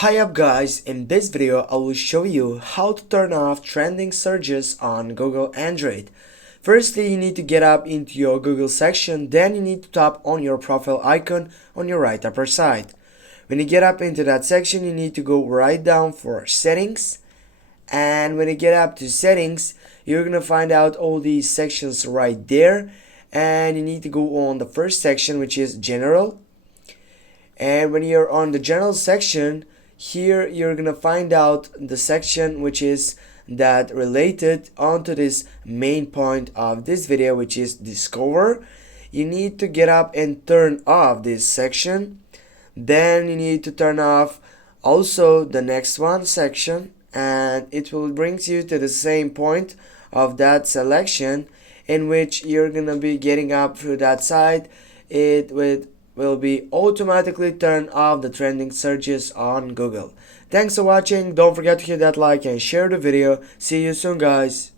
Hi up guys, in this video I will show you how to turn off trending searches on Google Android. Firstly, you need to get up into your Google section, then you need to tap on your profile icon on your right upper side. When you get up into that section, you need to go right down for settings, and when you get up to settings, you're gonna find out all these sections right there, and you need to go on the first section, which is general. And when you're on the general section, here you're gonna find out the section which is that related onto this main point of this video, which is discover. You need to get up and turn off this section. Then you need to turn off also the next one section, and it will brings you to the same point of that selection, in which you're gonna be getting up through that side. It will be automatically turn off the trending searches on Google. Thanks for watching. Don't forget to hit that like and share the video. See you soon guys.